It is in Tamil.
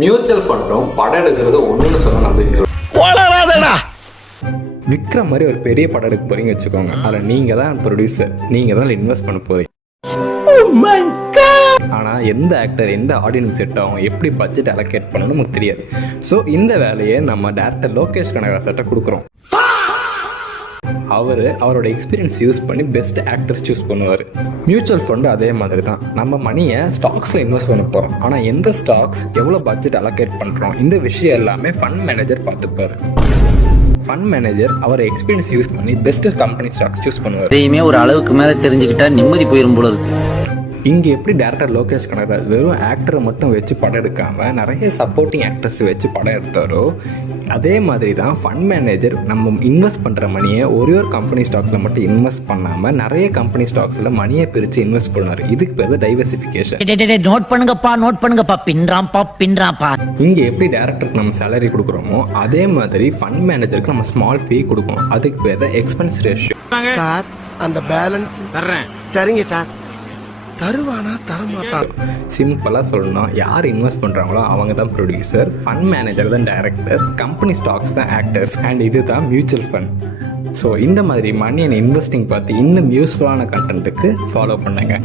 மியூச்சுவல் ஃபண்டும் படம் எடுக்கிறது ஒன்றுன்னு சொல்ல நம்பிக்கை. விக்ரம் மாதிரி ஒரு பெரிய படம் எடுக்க போறீங்க வச்சுக்கோங்க. அதில் நீங்கள் தான் ப்ரொடியூசர், நீங்கள் தான் இன்வெஸ்ட் பண்ண போறீங்க. ஆனால் எந்த ஆக்டர் எந்த ஆடியன்ஸ் செட் ஆகும், எப்படி பட்ஜெட் அலோகேட் பண்ணணும்னு நமக்கு தெரியாது. ஸோ இந்த வேலையை நம்ம டேரக்டர் லோகேஷ் கனகராஜ்கிட்ட கொடுக்குறோம். அவரோட எக்ஸ்பீரியன்ஸ் யூஸ் பண்ணி பெஸ்ட் ஆக்டர்ஸ் சூஸ் பண்ணுவார். மியூச்சுவல் ஃபண்டு அதே மாதிரி தான். நம்ம மணியை ஸ்டாக்ஸில் இன்வெஸ்ட் பண்ண போகிறோம். ஆனால் எந்த ஸ்டாக்ஸ் எவ்வளோ பட்ஜெட் அலோகேட் பண்ணுறோம், இந்த விஷயம் எல்லாமே ஃபண்ட் மேனேஜர் பார்த்துப்பார். ஃபண்ட் மேனேஜர் அவர் எக்ஸ்பீரியன்ஸ் யூஸ் பண்ணி பெஸ்ட் கம்பெனி ஸ்டாக்ஸ் சூஸ் பண்ணுவார். எதையுமே ஒரு அளவுக்கு மேலே தெரிஞ்சுக்கிட்டா நிம்மதி போயிடும் போல இருக்கு. இங்கே எப்படி டேரக்டர் லோகேஷ் கனகராஜ் வெறும் ஆக்டரை மட்டும் வச்சு படம் எடுக்காமல் நிறைய சப்போர்ட்டிங் ஆக்டர்ஸ் வச்சு படம் எடுத்தாரோ, அதே மாதிரி தான் ஃபண்ட் மேனேஜர் நம்ம இன்வெஸ்ட் பண்ணுற மணியை ஒரே ஒரு கம்பெனி ஸ்டாக்ஸில் மட்டும் இன்வெஸ்ட் பண்ணாமல் நிறைய கம்பெனி ஸ்டாக்ஸில் மணியை பிரித்து இன்வெஸ்ட் பண்ணுவார். இதுக்கு பேர் டைவர்சிஃபிகேஷன். நோட் பண்ணுங்கப்பா பின்றாம்பா. இங்கே எப்படி டேரக்டருக்கு நம்ம சேலரி கொடுக்குறோமோ அதே மாதிரி ஃபண்ட் மேனேஜருக்கு நம்ம ஸ்மால் ஃபீ கொடுக்கணும். அதுக்கு பேர் தான் எக்ஸ்பென்ஸ் ரேஷியோ. சார் அந்த பேலன்ஸ் தர்றேன். சரிங்க சார். தருவானா தரமாட்டான். சிம்பிளாக சொல்லணும், யார் இன்வெஸ்ட் பண்ணுறாங்களோ அவங்க தான் ப்ரொடியூசர், ஃபண்ட் மேனேஜர் தான் டைரக்டர், கம்பெனி ஸ்டாக்ஸ் தான் ஆக்டர்ஸ், அண்ட் இது தான் மியூச்சுவல் ஃபண்ட். ஸோ இந்த மாதிரி மணி அண்ட் இன்வெஸ்டிங் பார்த்து இன்னும் யூஸ்ஃபுல்லான கண்டென்ட்டுக்கு ஃபாலோ பண்ணுங்க.